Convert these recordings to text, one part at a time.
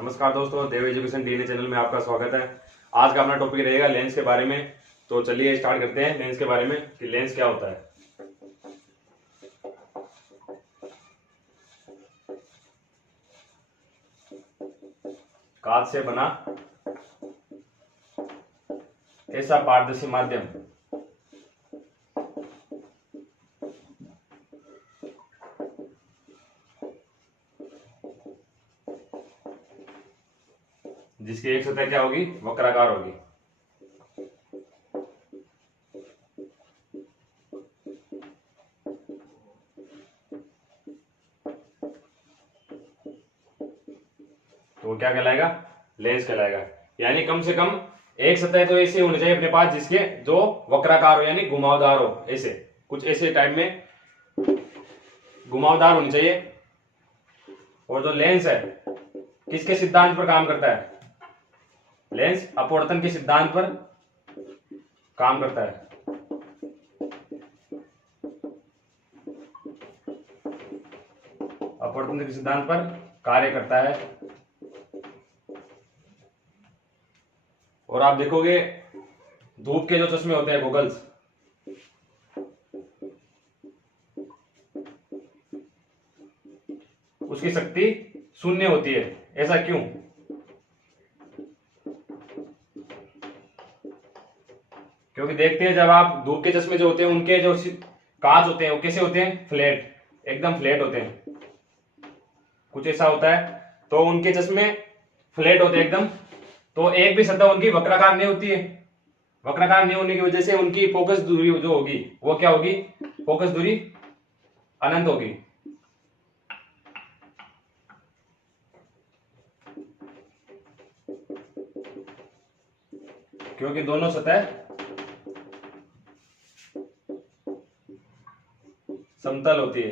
नमस्कार दोस्तों, देव education DNA channel में आपका स्वागत है। आज का अपना टॉपिक रहेगा लेंस के बारे में। तो चलिए स्टार्ट करते हैं लेंस के बारे में कि लेंस क्या होता है। कांच से बना ऐसा पारदर्शी माध्यम जिसकी एक सतह क्या होगी, वक्राकार होगी। तो वो क्या कहलाएगा, लेंस कहलाएगा। यानी कम से कम एक सतह तो ऐसी होनी चाहिए अपने पास जिसके जो वक्राकार हो, यानी घुमावदार हो। ऐसे कुछ ऐसे टाइप में घुमावदार होनी चाहिए। और जो लेंस है किसके सिद्धांत पर काम करता है? लेंस अपवर्तन के सिद्धांत पर काम करता है। अपवर्तन के सिद्धांत पर कार्य करता है। और आप देखोगे धूप के जो चश्मे होते हैं, गॉगल्स, उसकी शक्ति शून्य होती है। ऐसा क्यों? क्योंकि देखते हैं जब आप धूप के चश्मे जो होते हैं उनके जो कांच होते हैं वो कैसे होते हैं, फ्लैट, एकदम फ्लैट होते हैं। कुछ ऐसा होता है तो उनके चश्मे फ्लैट होते हैं एकदम। तो एक भी सतह उनकी वक्राकार नहीं होती है। वक्राकार नहीं होने की वजह से उनकी फोकस दूरी जो होगी वो क्या होगी, फोकस दूरी अनंत होगी। क्योंकि दोनों सतह समतल होती है।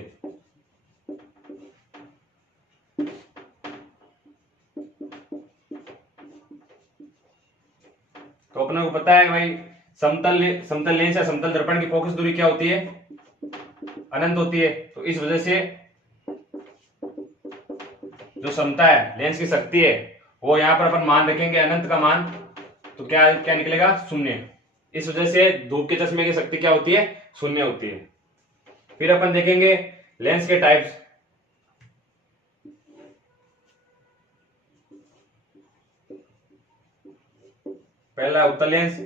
तो अपने को पता है भाई समतल लेंस या समतल दर्पण की फोकस दूरी क्या होती है, अनंत होती है। तो इस वजह से जो समता है, लेंस की शक्ति है, वो यहां पर अपन मान रखेंगे अनंत का मान। तो क्या क्या निकलेगा, शून्य। इस वजह से धूप के चश्मे की शक्ति क्या होती है, शून्य होती है। फिर अपन देखेंगे लेंस के टाइप्स। पहला उत्तल लेंस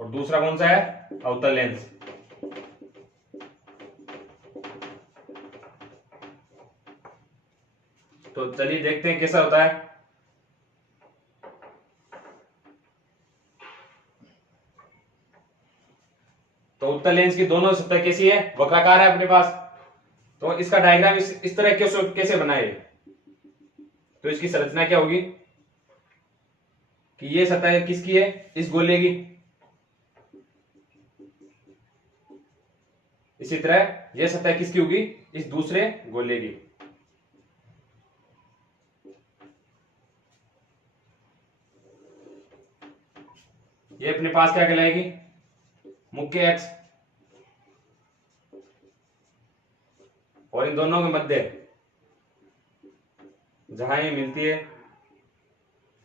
और दूसरा कौन सा है, अवतल लेंस। तो चलिए देखते हैं कैसा होता है। तो उत्तल लेंस की दोनों सतह कैसी है, वक्राकार है अपने पास। तो इसका डायग्राम इस तरह कैसे बनाए। तो इसकी संरचना क्या होगी कि ये सतह किसकी है, इस गोले की। इसी तरह यह सतह किसकी होगी, इस दूसरे गोले की। ये अपने पास क्या कहलाएगी, मुख्य अक्ष। और इन दोनों के मध्य जहां ये मिलती है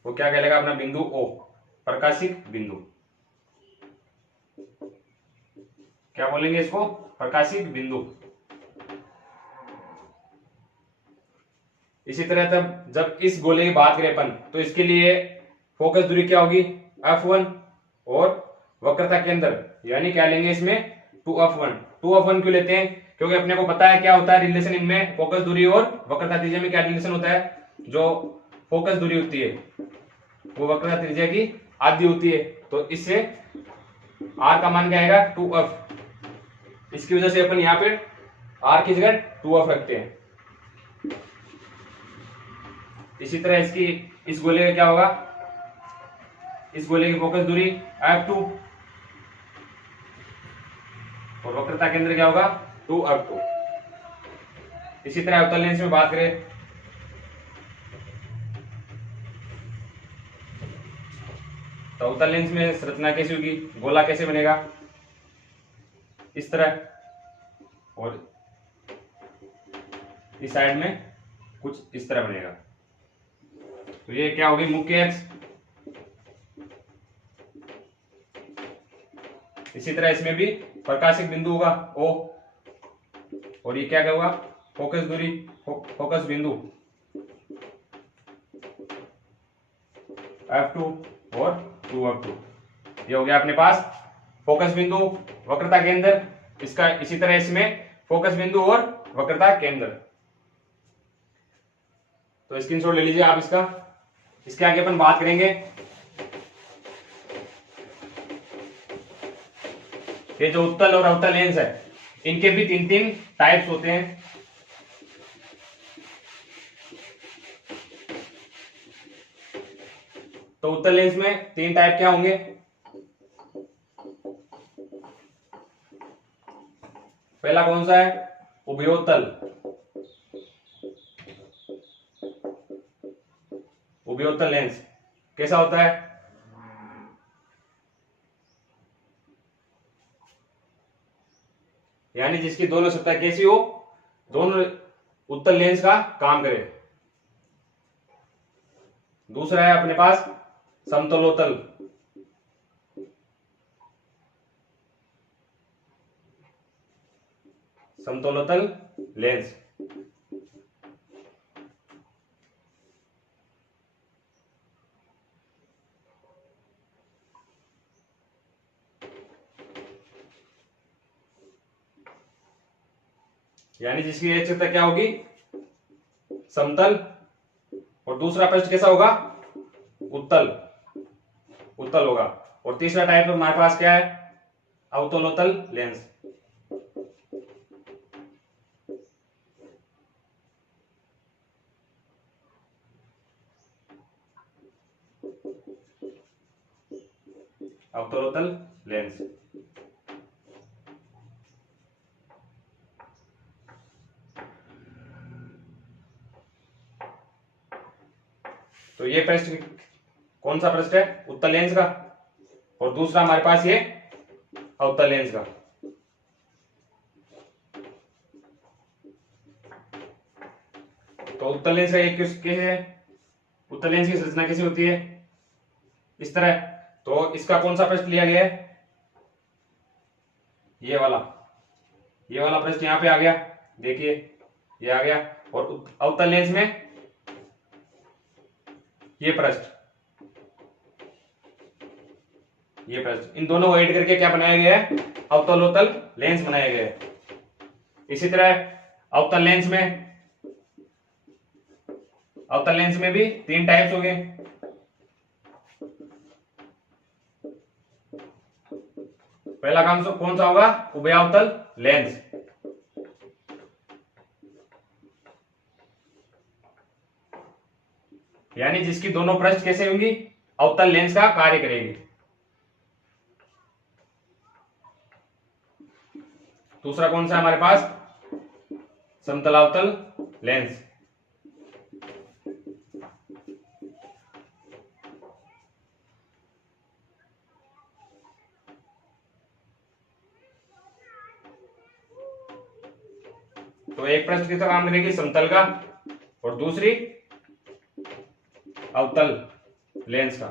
वो क्या कहलाएगा, अपना बिंदु O, प्रकाशिक बिंदु। क्या बोलेंगे इसको, प्रकाशिक बिंदु। इसी तरह तब जब इस गोले की बात करें अपन तो इसके लिए फोकस दूरी क्या होगी, F1। और वक्रता केंद्र यानी क्या लेंगे इसमें, 2F1। 2F1 क्यों लेते हैं, क्योंकि अपने को पता है क्या होता है रिलेशन इनमें, फोकस दूरी और वक्रता त्रिज्या में क्या रिलेशन होता है। जो फोकस दूरी होती है वो वक्रता त्रिज्या की आधी होती है। तो इससे R का मान क्या आएगा, 2F। इसकी वजह से अपन यहाँ पे R की जगह 2F रखते हैं। इसी तरह इसकी इस गोले का क्या होगा, इस गोले की फोकस दूरी F2 और वक्रता केंद्र क्या होगा, 2F2। इसी तरह अवतल लेंस में बात करें तो अवतल लेंस में संरचना कैसी होगी, गोला कैसे बनेगा, इस तरह। और इस साइड में कुछ इस तरह बनेगा। तो ये क्या होगी मुख्य अक्ष। इसी तरह इसमें भी प्रकाशिक बिंदु होगा O, और ये क्या होगा फोकस दूरी, फोकस बिंदु F2 और 2F2। ये हो गया अपने पास फोकस बिंदु, वक्रता केंद्र, इसका इसी तरह इसमें फोकस बिंदु और वक्रता केंद्र। तो स्क्रीनशॉट ले लीजिए आप इसका। इसके आगे अपन बात करेंगे ये जो उत्तल और अवतल लेंस है, इनके भी तीन तीन टाइप्स होते हैं। तो उत्तल लेंस में तीन टाइप क्या होंगे? पहला कौन सा है? उभयोत्तल। उभयोत्तल लेंस कैसा होता है? यानी जिसकी दोनों सतह कैसी हो, दोनों उत्तल लेंस का काम करे। दूसरा है अपने पास समतलोत्तल। समतलोत्तल लेंस। यानी जिसकी एक सतह क्या होगी? समतल, और दूसरा पृष्ठ कैसा होगा? उत्तल, उत्तल होगा। और तीसरा टाइप हमारे पास क्या है? अवतलोत्तल लेंस। अवतलोत्तल लेंस। तो ये पृष्ठ कौन सा पृष्ठ है? उत्तल लेंस का, और दूसरा हमारे पास ये अवतल लेंस का। तो उत्तल लेंस का एक कैसे है? उत्तल लेंस की संरचना कैसी होती है? इस तरह। तो इसका कौन सा पृष्ठ लिया गया है? ये वाला, ये वाला पृष्ठ यहां पे आ गया, देखिए ये आ गया। और अवतल लेंस में ये पृष्ठ, ये पृष्ठ, इन दोनों को ऐड करके क्या बनाया गया है? अवतलोत्तल लेंस बनाया गया है। इसी तरह अवतल लेंस में भी तीन टाइप्स हो गए। पहला काम कौन सा होगा? उभयावतल लेंस। यानी जिसकी दोनों पृष्ठ कैसे होंगी? अवतल लेंस का कार्य करेंगे। दूसरा कौन सा है हमारे पास? समतलावतल लेंस। तो एक पृष्ठ किसका काम करेगी? समतल का, और दूसरी अवतल लेंस का।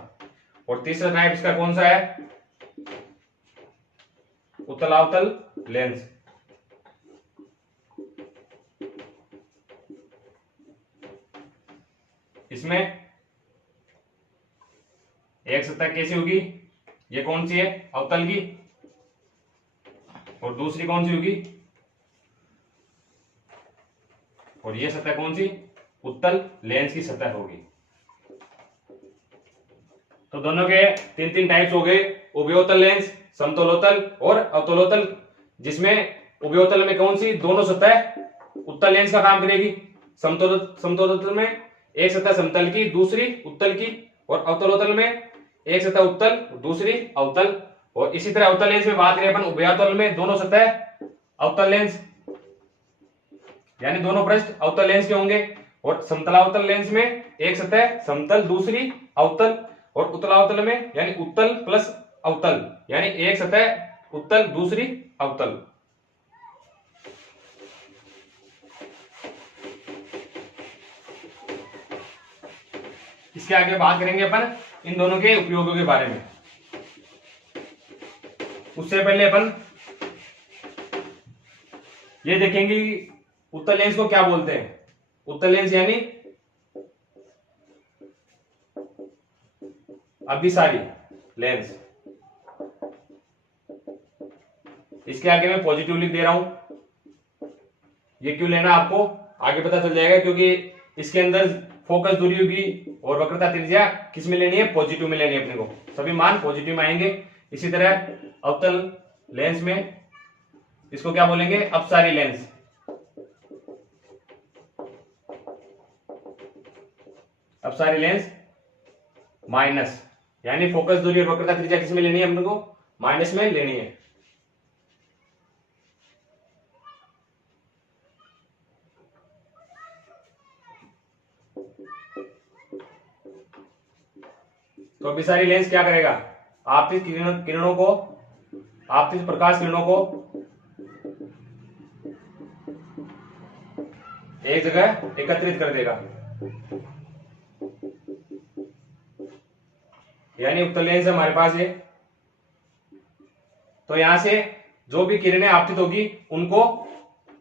और तीसरा टाइप इसका कौन सा है? उत्तलावतल लेंस। इसमें एक सतह कैसी होगी? ये कौन सी है? अवतल की। और दूसरी कौन सी होगी? और ये सतह कौन सी? उत्तल लेंस की सतह होगी। तो दोनों के तीन तीन टाइप्स हो गए, उभयोतल लेंस, समतलोत्तल और अवतलोत्तल। जिसमें उभयोतल में कौन सी? दोनों सतह उत्तल लेंस का काम करेगी। समतलोत्तल में एक सतह समतल की, दूसरी उत्तल की। और अवतलोत्तल में एक सतह उत्तल, दूसरी अवतल। और इसी तरह अवतल लेंस में बात करें अपन, उभयतल में दोनों सतह अवतल लेंस, यानी दोनों पृष्ठ अवतल लेंस के होंगे। और समतलावतल लेंस में एक सतह समतल, दूसरी अवतल। और उत्तलावतल में यानी उत्तल प्लस अवतल, यानी एक सतह उत्तल, दूसरी अवतल। इसके आगे बात करेंगे अपन इन दोनों के उपयोगों के बारे में। उससे पहले अपन ये देखेंगे उत्तल लेंस को क्या बोलते हैं। उत्तल लेंस यानी अभिसारी लेंस। इसके आगे मैं पॉजिटिव लिख दे रहा हूं। ये क्यों लेना आपको आगे पता चल जाएगा, क्योंकि इसके अंदर फोकस दूरी होगी और वक्रता त्रिज्या किस में लेनी है, पॉजिटिव में लेनी है अपने को। सभी मान पॉजिटिव में आएंगे। इसी तरह अवतल लेंस में इसको क्या बोलेंगे, अपसारी लेंस। अपसारी लेंस माइनस, यानी फोकस दूरी और वक्रता त्रिज्या किस में लेनी है अपने को, माइनस में लेनी है। तो अभिसारी लेंस क्या करेगा, आपतित किरणों को, आपतित प्रकाश किरणों को एक जगह एकत्रित कर देगा। यानी उत्तल लेंस हमारे पास है, तो यहां से जो भी किरणें आपतित होगी उनको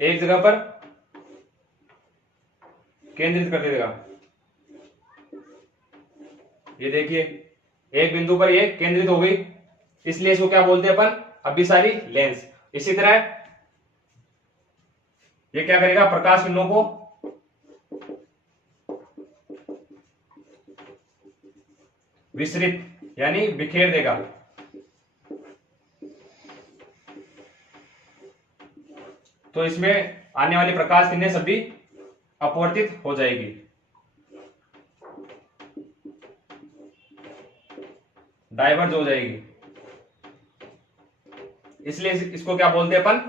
एक जगह पर केंद्रित कर देगा। ये देखिए एक बिंदु पर ये केंद्रित हो गई, इसलिए इसको क्या बोलते हैं अपन, अभिसारी लेंस। इसी तरह ये क्या करेगा, प्रकाश किरणों को विसरित यानी बिखेर देगा। तो इसमें आने वाली प्रकाश किरणें सभी अपवर्तित हो जाएगी। डाइवर्ज हो जाएगी। इसलिए इसको क्या बोलते हैं अपन,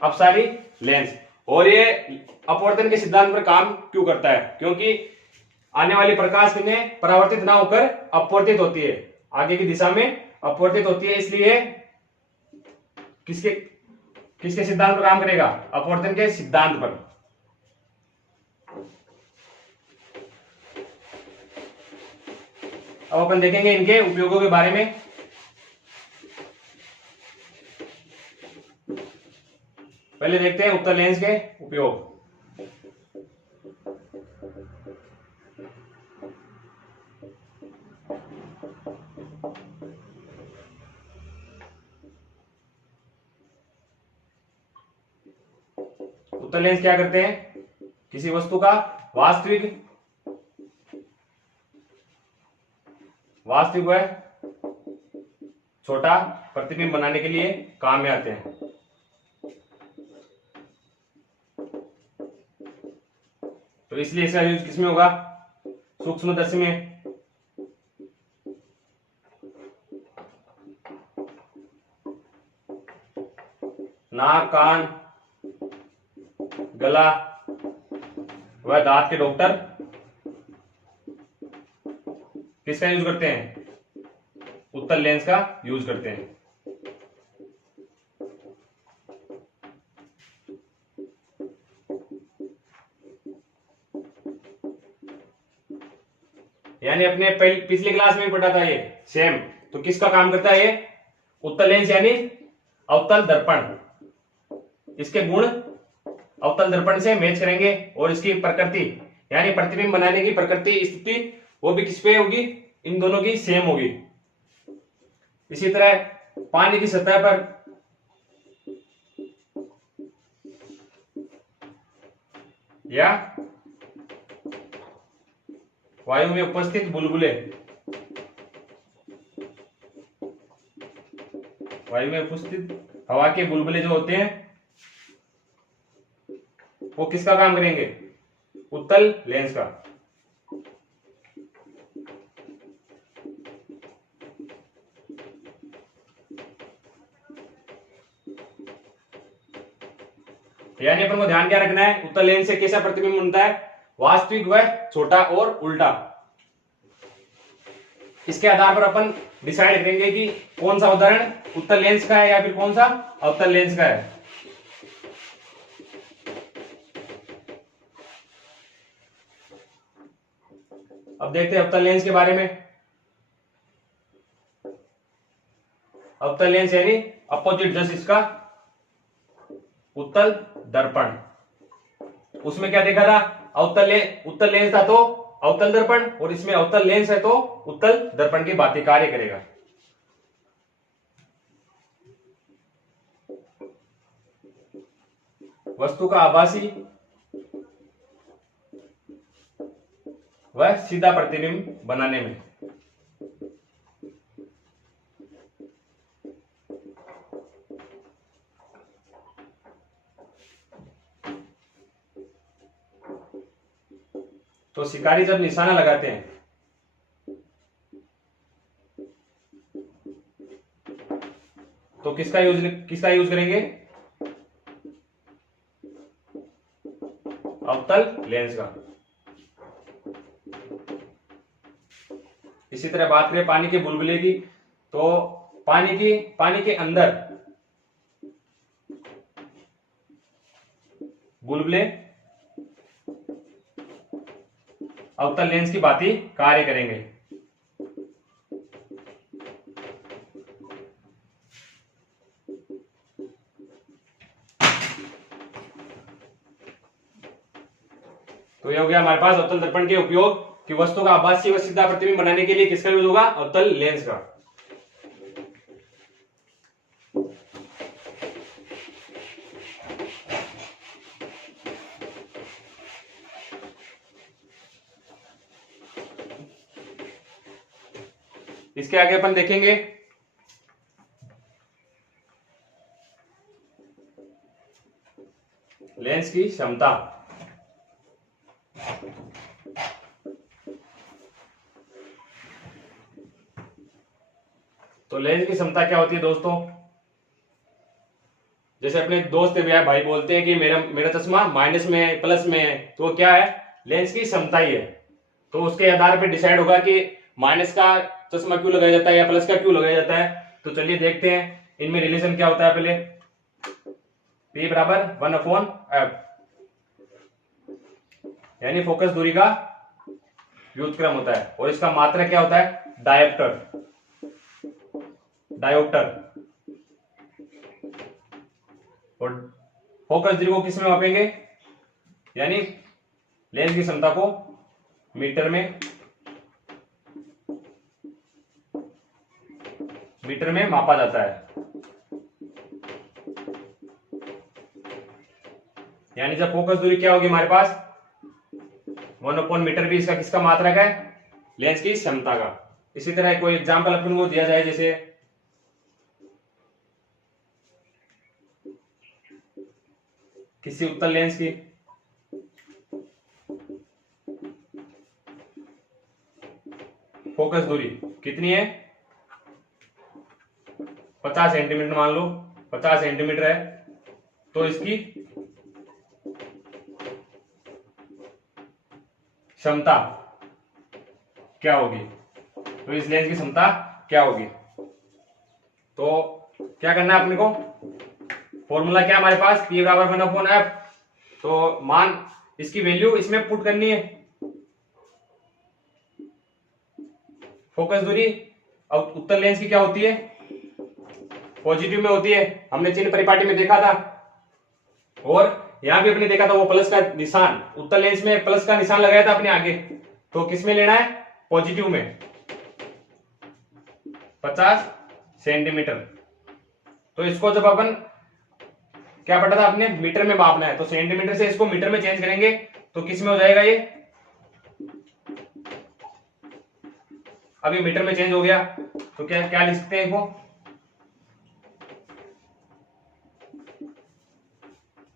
अपसारी लेंस। और ये अपवर्तन के सिद्धांत पर काम क्यों करता है, क्योंकि आने वाली प्रकाश किरणें परावर्तित ना होकर अपवर्तित होती है, आगे की दिशा में अपवर्तित होती है। इसलिए किसके किसके सिद्धांत पर काम करेगा, अपवर्तन के सिद्धांत पर। अब अपन देखेंगे इनके उपयोगों के बारे में। पहले देखते हैं उत्तल लेंस के उपयोग। उत्तल लेंस क्या करते हैं, किसी वस्तु का वास्तविक व छोटा प्रतिबिंब बनाने के लिए काम में आते हैं। तो इसलिए इसका यूज किसमें होगा, सूक्ष्मदर्शी में। नाक, कान, गला व दांत के डॉक्टर किसका यूज करते हैं, उत्तल लेंस का यूज करते हैं। यानी अपने पिछली क्लास में भी पढ़ा था ये सेम। तो किसका काम करता है ये, उत्तल लेंस यानी अवतल दर्पण। इसके गुण अवतल दर्पण से मैच करेंगे और इसकी प्रकृति यानी प्रतिबिंब बनाने की प्रकृति स्थिति वो भी किस पे होगी, इन दोनों की सेम होगी। इसी तरह पानी की सतह पर या वायु में उपस्थित बुलबुले, वायु में उपस्थित हवा के बुलबुले जो होते हैं वो किसका काम करेंगे, उत्तल लेंस का। यानी अपन को ध्यान क्या रखना है, उत्तल लेंस से कैसा प्रतिबिंब बनता है, वास्तविक व छोटा और उल्टा। इसके आधार पर अपन डिसाइड करेंगे कि कौन सा उदाहरण उत्तल लेंस का है या फिर कौन सा अवतल लेंस का है। अब देखते हैं अवतल लेंस के बारे में। अवतल लेंस यानी अपोजिट, जस्ट इसका उत्तल दर्पण। उसमें क्या देखा था, उत्तल लेंस था तो अवतल दर्पण, और इसमें अवतल लेंस है तो उत्तल दर्पण की भांति कार्य करेगा। वस्तु का आभासी व सीधा प्रतिबिंब बनाने में। तो शिकारी जब निशाना लगाते हैं तो किसका यूज करेंगे, अवतल लेंस का। इसी तरह बात करें पानी के बुलबुले की, तो पानी के अंदर बुलबुले अवतल लेंस की भांति कार्य करेंगे। तो ये हो गया हमारे पास अवतल दर्पण के उपयोग कि वस्तु का आभासी व सीधा प्रतिबिंब बनाने के लिए किसका यूज होगा, अवतल लेंस का। इसके आगे अपन देखेंगे लेंस की क्षमता। तो लेंस की क्षमता क्या होती है दोस्तों, जैसे अपने दोस्त या भाई बोलते हैं कि मेरा चश्मा माइनस में है, प्लस में है, तो वो क्या है, लेंस की क्षमता ही है। तो उसके आधार पर डिसाइड होगा कि माइनस का चश्मा क्यों लगाया जाता है या प्लस का क्यों लगाया जाता है। तो चलिए देखते हैं इनमें रिलेशन क्या होता है। पहले P बराबर 1/f, यानी फोकस दूरी का व्युत्क्रम होता है, और इसका मात्रक क्या होता है, डायोप्टर। और फोकस दूरी को किस में मापेंगे, यानी लेंस की क्षमता को मीटर में मापा जाता है। यानी जब फोकस दूरी क्या होगी हमारे पास 1/मीटर, भी इसका किसका मात्रक है, लेंस की क्षमता का। इसी तरह कोई एग्जांपल अपन को दिया जाए, जैसे किसी उत्तल लेंस की फोकस दूरी कितनी है, 50 सेंटीमीटर मान लो, 50 सेंटीमीटर है, तो इसकी क्षमता क्या होगी, तो इस लेंस की क्षमता क्या होगी। तो क्या करना है अपने को, फॉर्मूला क्या हमारे पास, P बराबर 1/f। तो मान इसकी वैल्यू इसमें पुट करनी है। फोकस दूरी अब उत्तल लेंस की क्या होती है, पॉजिटिव में होती है, हमने चिन्ह परिपाटी में देखा था, और यहां भी अपने देखा था वो प्लस का निशान, उत्तल लेंस में प्लस का निशान लगाया था अपने आगे। तो किसमें लेना है, पॉजिटिव में, 50 सेंटीमीटर। तो इसको जब अपन क्या पढ़ा था आपने, मीटर में मापना है, तो सेंटीमीटर से इसको मीटर में चेंज करेंगे तो किस में हो जाएगा ये, अभी मीटर में चेंज हो गया। तो क्या क्या लिख सकते हैं इनको,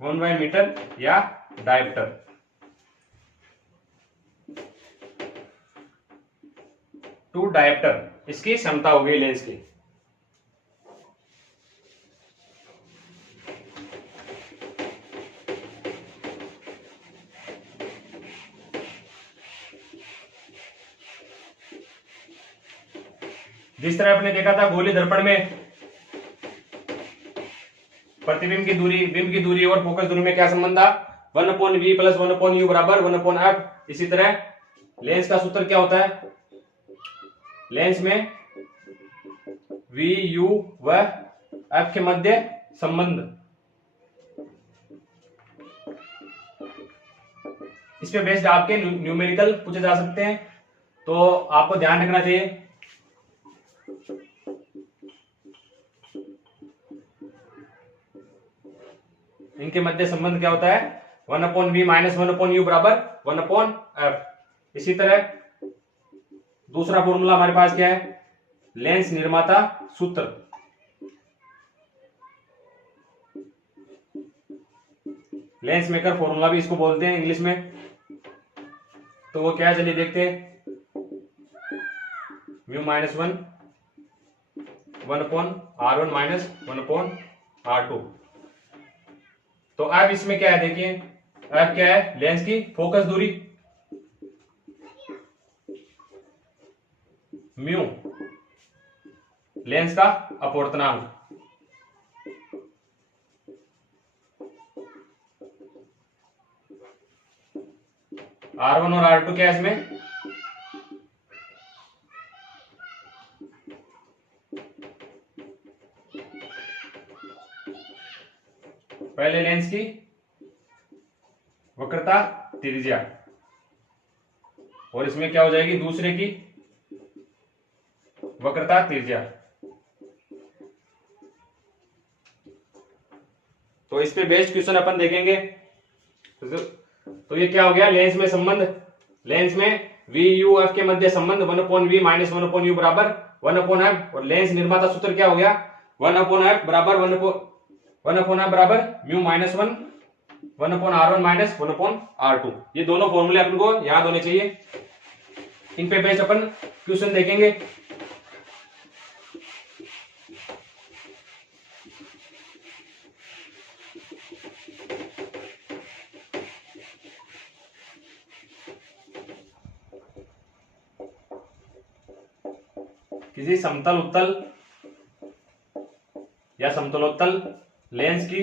1/मीटर या डायोप्टर। टू डायोप्टर इसकी क्षमता हो गई लेंस की। जिस तरह आपने देखा था गोली दर्पण में प्रतिबिंब की दूरी, बिंब की दूरी और फोकस दूरी में क्या संबंध था, 1/v + 1/u बराबर 1/f। इसी तरह लेंस का सूत्र क्या होता है? लेंस में वी यू व एफ के मध्य संबंध, इस पे बेस्ड आपके न्यूमेरिकल पूछे जा सकते हैं, तो आपको ध्यान रखना चाहिए। इनके मध्य संबंध क्या होता है? 1/v माइनस 1/u बराबर 1/f। इसी तरह दूसरा फॉर्मूला हमारे पास क्या है? लेंस निर्माता सूत्र। लेंस मेकर फॉर्मूला भी इसको बोलते हैं इंग्लिश में। तो वो क्या है, चलिए देखते हैं। Mu minus 1/r1 minus 1/r2। तो अब इसमें क्या है, देखिए अब क्या है, लेंस की फोकस दूरी, म्यू लेंस का अपवर्तनांक, R1 और R2 क्या है इसमें? पहले लेंस की वक्रता त्रिज्या, और इसमें क्या हो जाएगी? दूसरे की वक्रता त्रिज्या। तो इस पे बेस्ड क्वेश्चन अपन देखेंगे। तो ये क्या हो गया? लेंस में संबंध, लेंस में वी यू एफ के मध्य संबंध 1/v माइनस 1/u बराबर 1/f, और लेंस निर्माता सूत्र क्या हो गया? 1/f बराबर 1/f बराबर mu minus 1/r1 minus 1/r2। ये दोनों फॉर्मूले अपन को याद होने चाहिए। इन पे बेस्ड अपन क्वेश्चन देखेंगे। किसी समतल उत्तल या समतलोत्तल लेंस की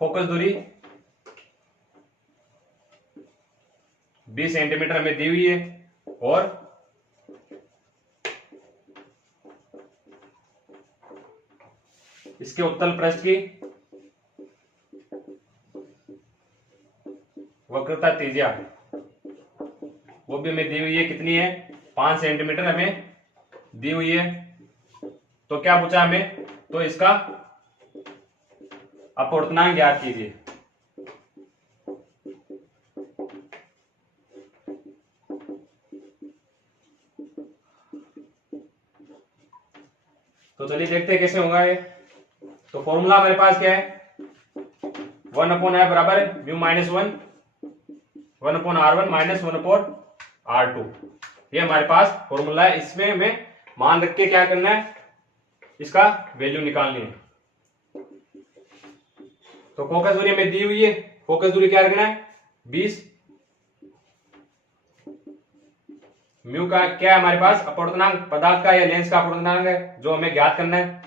फोकस दूरी 20 सेंटीमीटर हमें दी हुई है, और इसके उत्तल पृष्ठ की वक्रता त्रिज्या वो भी हमें दी हुई है, कितनी है? 5 सेंटीमीटर हमें दी हुई है। तो क्या पूछा हमें? तो इसका अपवर्तनांक ज्ञात कीजिए। तो चलिए देखते हैं कैसे होगा ये। तो फॉर्मूला हमारे पास क्या है? 1/f बराबर mu minus 1/r1 minus 1/r2। ये हमारे पास फॉर्मूला है। इसमें हमें मान रख के क्या करना है? इसका वैल्यू निकालनी है। तो फोकस दूरी हमें दी हुई है, फोकस दूरी क्या रखना है? 20। म्यू का क्या है हमारे पास? अपवर्तनांक पदार्थ का या लेंस का अपवर्तनांक है, जो हमें ज्ञात करना है।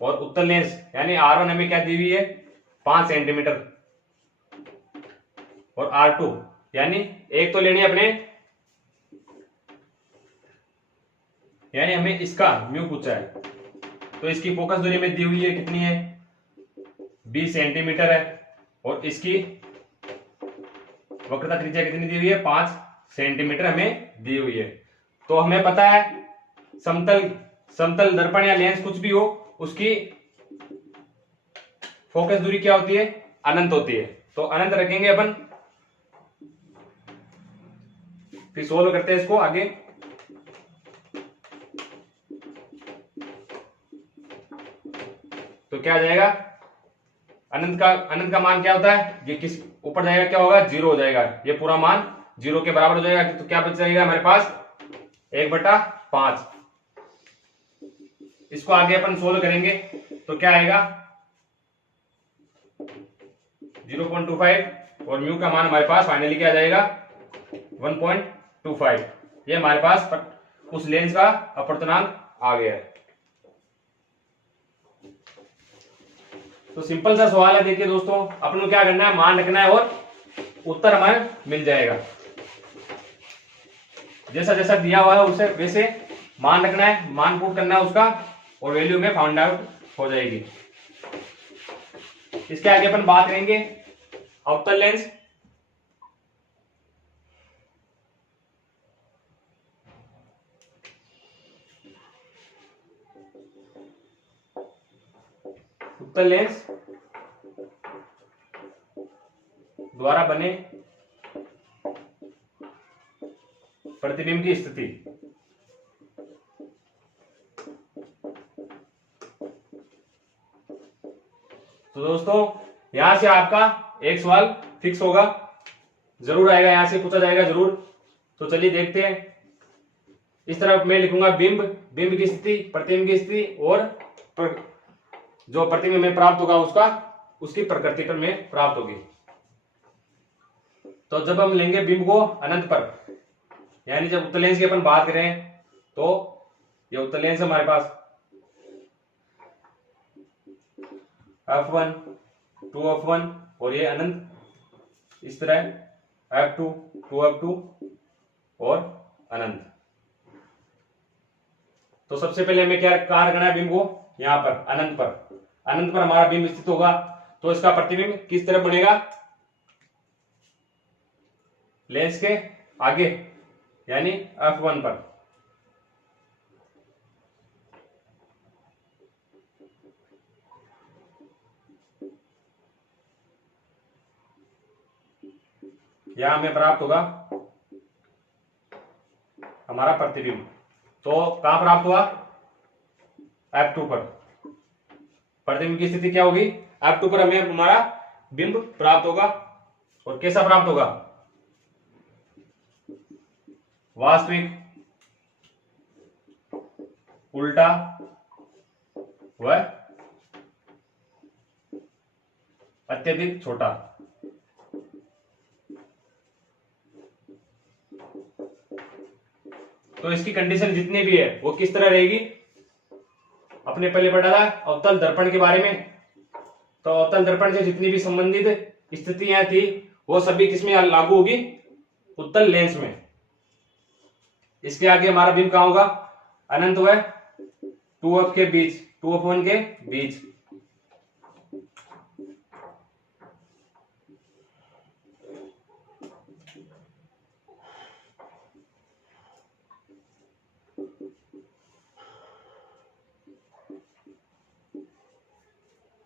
और उत्तल लेंस यानी R1 हमें क्या दी हुई है? 5 सेंटीमीटर, और R2 यानी एक तो लेनी है अपने, यानी हमें इसका म्यू पूछा है। तो इसकी फोकस दूरी में दी हुई है, कितनी है? 20 सेंटीमीटर है, और इसकी वक्रता त्रिज्या कितनी दी हुई है? 5 सेंटीमीटर हमें दी हुई है। तो हमें पता है समतल दर्पण या लेंस कुछ भी हो, उसकी फोकस दूरी क्या होती है? अनंत होती है। तो अनंत रखेंगे अपन, फिर सोल्व करते हैं इसको आगे। तो क्या आ जाएगा? अनंत का मान क्या होता है? ये किस ऊपर जाएगा, क्या होगा? 0 हो जाएगा। ये पूरा मान 0 के बराबर हो जाएगा। तो क्या बच जाएगा हमारे पास? 1/5। इसको आगे अपन सोल्व करेंगे तो क्या आएगा? 0.25, और म्यू का मान हमारे पास फाइनली क्या आ जाएगा? 1.25। ये हमारे पास उस लेंस का अपवर्तनांक आ गया है। तो सिंपल सा सवाल है, देखिए दोस्तों, अपन को क्या करना है, मान रखना है और उत्तर हमें मिल जाएगा। जैसा जैसा दिया हुआ है उसे वैसे मान रखना है, मान पुट करना है उसका, और वैल्यू में फाउंड आउट हो जाएगी। इसके आगे अपन बात करेंगे अवतल लेंस। उत्तल लेंस द्वारा बने प्रतिबिंब की स्थिति। तो दोस्तों यहां से आपका एक सवाल फिक्स होगा, जरूर आएगा, यहां से पूछा जाएगा जरूर। तो चलिए देखते हैं। इस तरह मैं लिखूंगा बिंब, बिंब की स्थिति, प्रतिबिंब की स्थिति, और जो प्रतिबिंब में प्राप्त होगा उसका उसकी प्रकृति पर में प्राप्त होगी। तो जब हम लेंगे बिंब को अनंत पर, यानी जब उत्तल लेंस की अपन बात करें, तो ये उत्तल लेंस हमारे पास f1, 2f1 और ये अनंत इस तरह f2, 2f2 और अनंत। तो सबसे पहले हमें क्या कहां रखना है बिंब को, यहां पर अनंत पर। अनंत पर हमारा बिंब स्थित होगा, तो इसका प्रतिबिंब किस तरफ बनेगा, लेंस के आगे, यानी f1 पर। यहां हमें प्राप्त होगा हमारा प्रतिबिंब। तो कहां प्राप्त हुआ, f2 पर। प्रतिबिंब की स्थिति क्या होगी, f2 पर हमें हमारा बिंब प्राप्त होगा। और कैसा प्राप्त होगा, वास्तविक, उल्टा व अत्यधिक छोटा। तो इसकी कंडीशन जितनी भी है वो किस तरह रहेगी, अपने पहले पढ़ा था अवतल दर्पण के बारे में। तो अवतल दर्पण से जितनी भी संबंधित स्थितियां थी वो सभी किसमें लागू होगी, उत्तल लेंस में। इसके आगे हमारा बिंब कहां होगा, अनंत व 2f के बीच, 2f1 के बीच।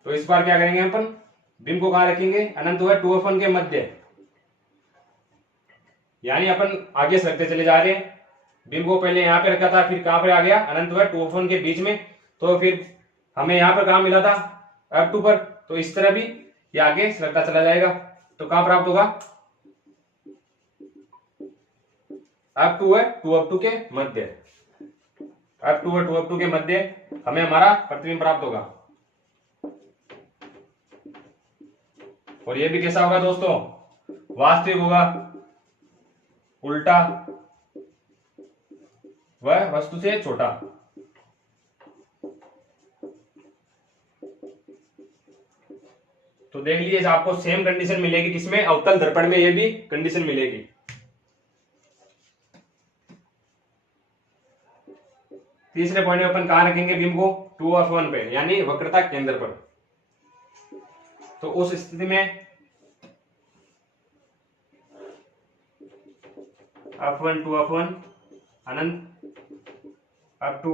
तो इस बार क्या करेंगे अपन, बिंब को कहां रखेंगे, अनंत व 2f1 के मध्य। यानी अपन आगे से रखते चले जा रहे हैं, बिंब को पहले यहां पे रखा था, फिर कहां पे आ गया, अनंत व 2f1 के बीच में। तो फिर हमें यहां पर कहां मिला था, f2 पर। तो इस तरह भी ये आगे सरकता चला जाएगा। तो कहां प्राप्त होगा, f2 व 2f2 के मध्य। f2 व 2f2 के मध्य हमें हमारा प्रतिबिंब प्राप्त होगा। और ये भी कैसा होगा दोस्तों, वास्तविक होगा, उल्टा वह वस्तु से छोटा। तो देख लीजिए आपको सेम कंडीशन मिलेगी किसमें, अवतल दर्पण में ये भी कंडीशन मिलेगी। तीसरे पॉइंट में अपन कहां रखेंगे बिंब को, 2f1 पे, यानी वक्रता केंद्र पर। तो उस स्थिति में f1, 2f1 अनंत, f2,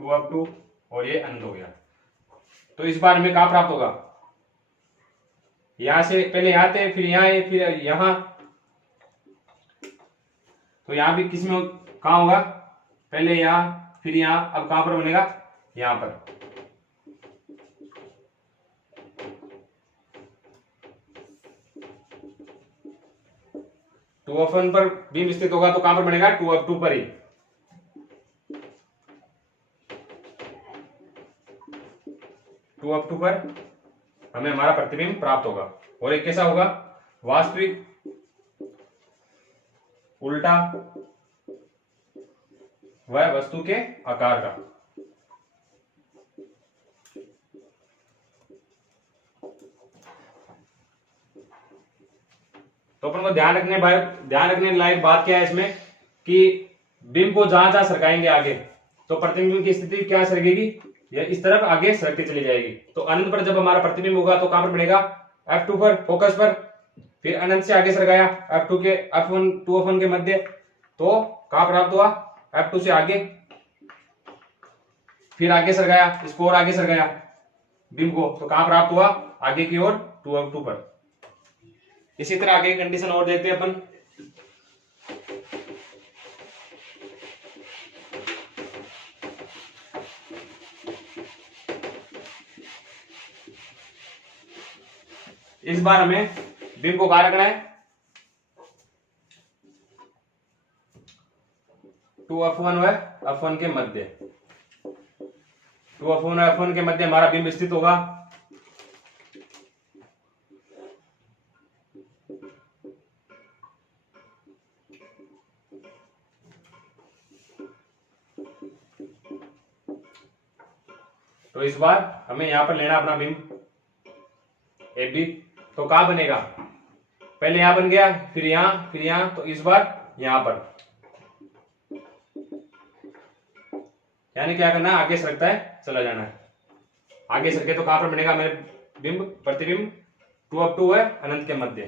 2f2 और ये अनंत हो गया। तो इस बार में कहां प्राप्त होगा, यहां से पहले यहां थे, फिर यहां, फिर यहां। तो यहां भी किसमें कहां होगा, पहले यहां, फिर यहां, अब कहां पर बनेगा, यहां पर। टू ऑफ वन पर बीम स्थित होगा तो कहां पर बनेगा, 2f2 पर ही। टू ऑफ टू पर हमें हमारा प्रतिबिंब प्राप्त होगा। और एक कैसा होगा, वास्तविक, उल्टा वह वस्तु के आकार का। तो अपन को ध्यान रखने लायक बात क्या है इसमें कि बिंब को जहां जहां सरकाएंगे आगे तो प्रतिबिंब की स्थिति क्या सरकेगी, या इस तरफ आगे सरकती चली जाएगी। तो अनंत पर जब हमारा प्रतिबिंब होगा तो कहां पर बनेगा, F2 पर, फोकस पर। फिर अनंत से आगे सरकाया F2 के F1 2F1 के मध्य, तो कहां प्राप्त हुआ, F2 से आगे। फिर आगे सरकाया, इसको और आगे सरकाया बिंब को, तो कहां प्राप्त हुआ, आगे की ओर 2F2 पर। इसी तरह आगे कंडीशन और देखते हैं अपन। इस बार हमें बिंब को कहां रखना है, 2F1 व F1 के मध्य। 2F1 व F1 के मध्य हमारा बिंब स्थित होगा। तो इस बार हमें यहां पर लेना अपना बिंब AB। तो कहां बनेगा, पहले यहां बन गया, फिर यहां, तो इस बार यहां पर, यानी क्या करना है, आगे सरकता है चला जाना है। आगे सरके तो कहां पर बनेगा मेरे बिंब, प्रतिबिंब 2F2 है अनंत के मध्य।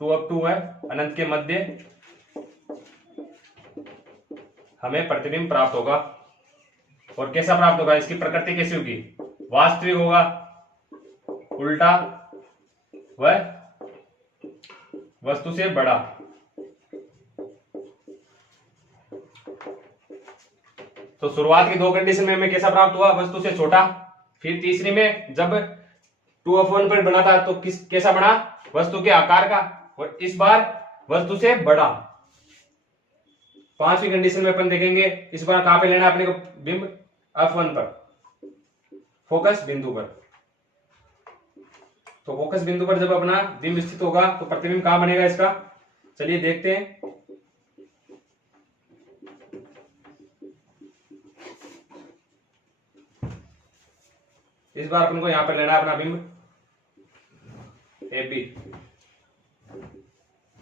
2F2 है अनंत के मध्य हमें प्रतिबिंब प्राप्त होगा। और कैसा प्राप्त होगा, इसकी प्रकृति कैसी होगी, वास्तविक होगा, उल्टा व वस्तु से बड़ा। तो शुरुआत की दो कंडीशन में हमें कैसा प्राप्त हुआ, वस्तु से छोटा। फिर तीसरी में जब 2F1 पर बना था तो कैसा बना, वस्तु के आकार का। और इस बार वस्तु से बड़ा। पांचवी कंडीशन में अपन देखेंगे इस बार कहां पे लेना है अपने को बिंब, F1 पर, फोकस बिंदु पर। तो फोकस बिंदु पर जब अपना बिंब स्थित होगा तो प्रतिबिंब कहां बनेगा इसका, चलिए देखते हैं। इस बार अपन को यहां पर लेना है अपना बिंब AB।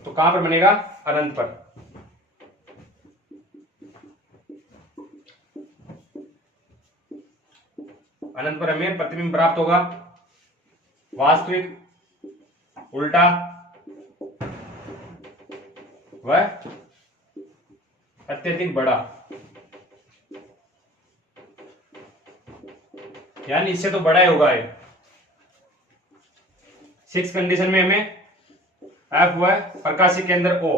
तो कहां पर बनेगा, अनंत पर। अनंत पर हमें प्रतिबिंब प्राप्त होगा, वास्तविक, उल्टा व अत्यधिक बड़ा। यानी इससे तो बड़ा ही होगा ये। 6 कंडीशन में हमें F व प्रकाशिक केंद्र O,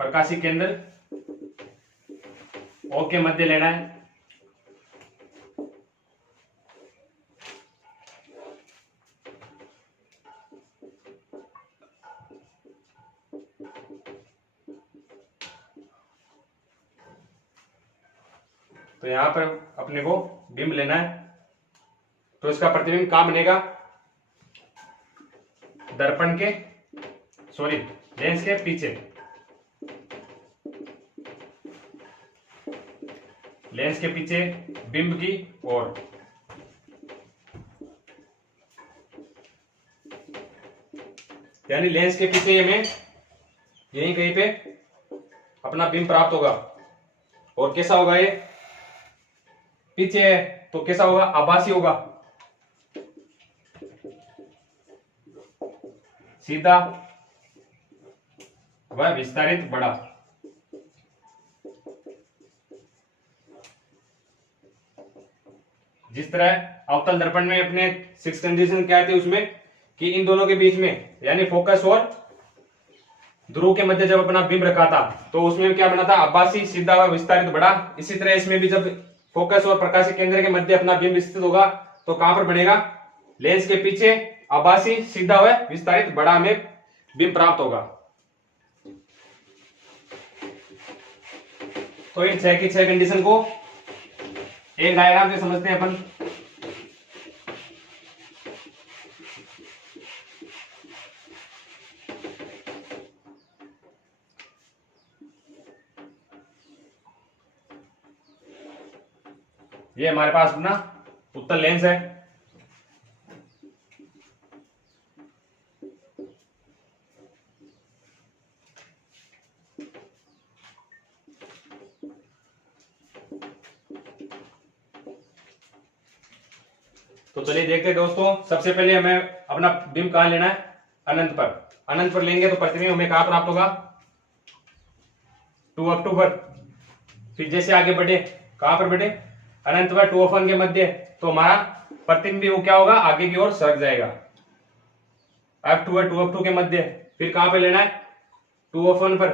प्रकाशिक केंद्र O के मध्य लेना है। तो यहां पर अपने को बिंब लेना है। तो इसका प्रतिबिंब कहां बनेगा, दर्पण के, सॉरी, लेंस के पीछे, लेंस के पीछे बिंब की ओर। यानी लेंस के पीछे हमें यहीं कहीं पे अपना बिंब प्राप्त होगा। और कैसा होगा ये, पीछे है तो कैसा होगा, आभासी होगा, सीधा व विस्तारित बड़ा। जिस तरह अवतल दर्पण में अपने 6 कंडीशन क्या थे उसमें कि इन दोनों के बीच में यानी फोकस और ध्रुव के मध्य जब अपना बिंब रखा था तो उसमें क्या बना था, आभासी, सीधा व विस्तारित बड़ा। इसी तरह इसमें भी जब फोकस और प्रकाशिक केंद्र के मध्य अपना बिंब स्थित होगा तो कहां पर बनेगा, लेंस के पीछे, आभासी, सीधा व विस्तारित बड़ा में बिंब प्राप्त होगा। तो इन 6 की 6 कंडीशन को एक डायग्राम से समझते हैं अपन। ये हमारे पास अपना उत्तल लेंस है। तो चलिए देखते हैं दोस्तों, सबसे पहले हमें अपना बिंब कहां लेना है, अनंत पर। अनंत पर लेंगे तो प्रतिबिंब हमें कहां प्राप्त होगा, 2f2 पर। फिर जैसे आगे बढ़े, कहां पर बढ़े, अनंत पर 2f1 के मध्य, तो हमारा प्रतिबिंब वो क्या होगा, आगे की ओर सरक जाएगा। f2 है 2f2 के मध्य, फिर कहां पे लेना है, 2f1 पर।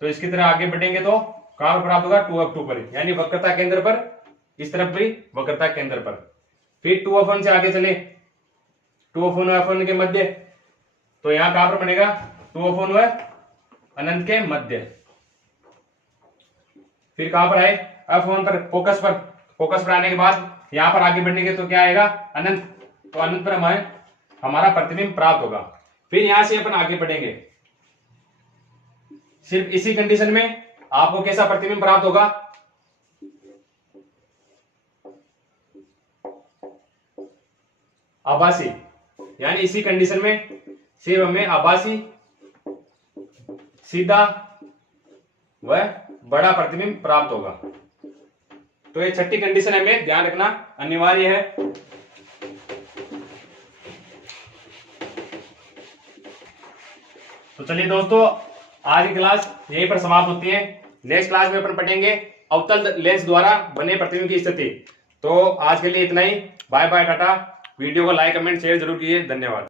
तो इसकी तरह आगे बढ़ेंगे तो कहां पर प्राप्त होगा, 2f2 पर, यानी वक्रता केंद्र पर, इस तरफ भी वक्रता केंद्र पर। फिर 2f1 से आगे चले, 2f1 और f1 के मध्य, तो यहां कहां पर बनेगा, 2f1 और अनंत के मध्य। फिर कहां पर आए, f1 पर, फोकस पर। फोकस पर आने के बाद यहां पर आगे बढ़ने के तो क्या आएगा, अनंत। तो अनंत पर हमें हमारा प्रतिबिंब प्राप्त होगा। फिर यहां से अपन आगे बढ़ेंगे, सिर्फ इसी कंडीशन में आपको कैसा प्रतिबिंब प्राप्त होगा, आभासी। यानी इसी कंडीशन में सिर्फ हमें आभासी, सीधा व बड़ा प्रतिबिंब प्राप्त होगा। तो ये छठी कंडीशन हमें ध्यान रखना अनिवार्य है। तो चलिए दोस्तों, आज की क्लास यहीं पर समाप्त होती है। नेक्स्ट क्लास में अपन पढ़ेंगे अवतल लेंस द्वारा बने प्रतिबिंब की स्थिति। तो आज के लिए इतना ही, बाय बाय, टाटा। वीडियो को लाइक कमेंट शेयर जरूर कीजिए, धन्यवाद।